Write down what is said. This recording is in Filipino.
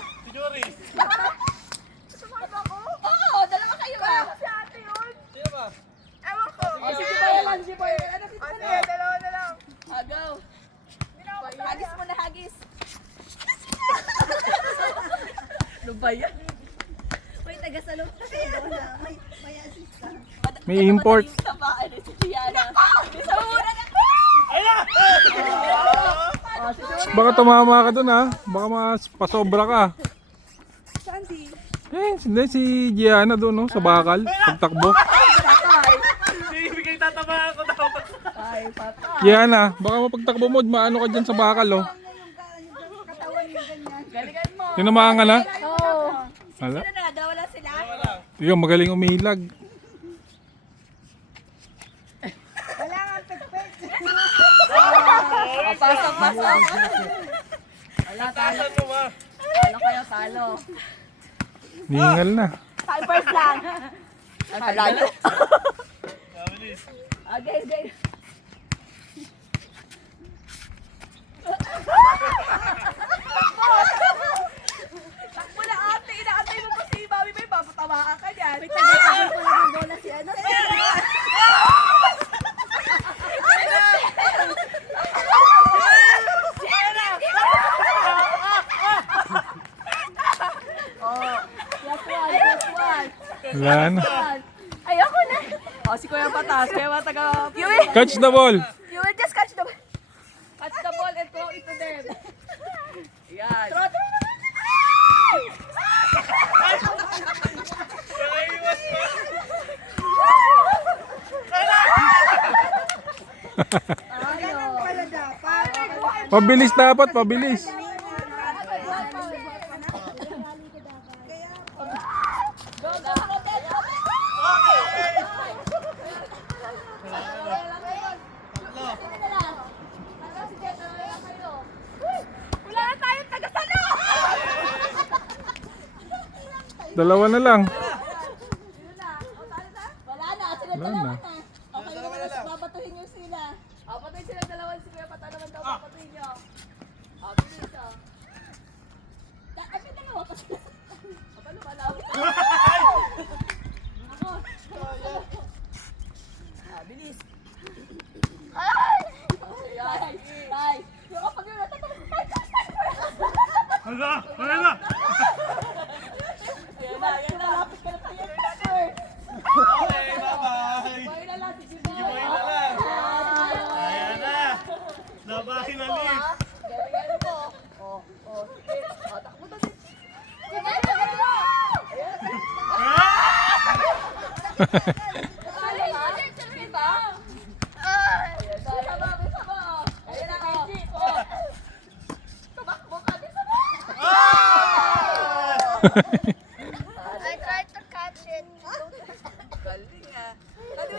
Si Joris. Sumama ko? Oo, dalawa kayo Kaya ah. ko si ate yun. Sino ba? Ewan ko. O, si Boy lang, si Boy. Ano si O Boy? sige, dalawa na lang. Go. Hindi na ako Hagis mo na, hagis. Ano ba yan? May taga-salong may assistant. May import. Madaling sabaan eh, si Tiana. Isa mo muna na. Ayan! O, si Jory. Baka tumama ka dun ha. Baka pasobra ka. Sandy. Hindi si Gianna dun no, sa bakal. Pagtakbo. Patay. Hindi, bigay tatamaan ko daw. Ay, patay. Gianna, baka mapagtakbo mo, maano ka dyan sa bakal oh. Yung katawan yung ganyan. Galingan mo. Tinamaan ka na? Oo. Hala. Sino na? Dawala sila? Ikaw magaling umilag. Wala nga pet-pet. O, pasok, pasok. Wala, talo. Tasan mo ba? Talo kayo, talo. Ningal na. Time first lang. Ay, palayo. Kabilis. Guys, guys. Takbo na ate, inaantay mo pa si Mami May, papatamaan ka niyan. May taga-salong pala ng bola si ano. Last one, last one. Wala na. Ayoko na. O, si Kuya Patas, Kuya Mataga. You will, Catch the ball. you will just catch the ball. Catch the ball and throw it to them. Yan. Throw, throw, Nakaiwas pa. Ganun pala dapat. Pabilis dapat, pabilis. Wala na tayong tagasalo! Dalawa na lang. Wala na, sila Wala dalawa na. na. Okay naman, mas babatuhin nyo sila. O, patuhin sila dalawa, si Kuya Pata naman daw, papatuhin nyo. O, bilis o. Ay, may dalawa pa sila. O, paano malawit? Ako. Bilis. Ay! Ay! Ay! Yung kapag yun, natatakot. Hala! Wala na! Ayan na, ayan na. Lapit ka na tayo, Tucker. Okay, bye-bye! Boy na lang, si Jiboy. Boy na lang. Ayan na! Nabahin na lift! Galingan mo. Sige. Takbo na din. Sige, sige ba? Ayan na, sama, sama. Ayan na, Tumakbo ka, sama. Ah!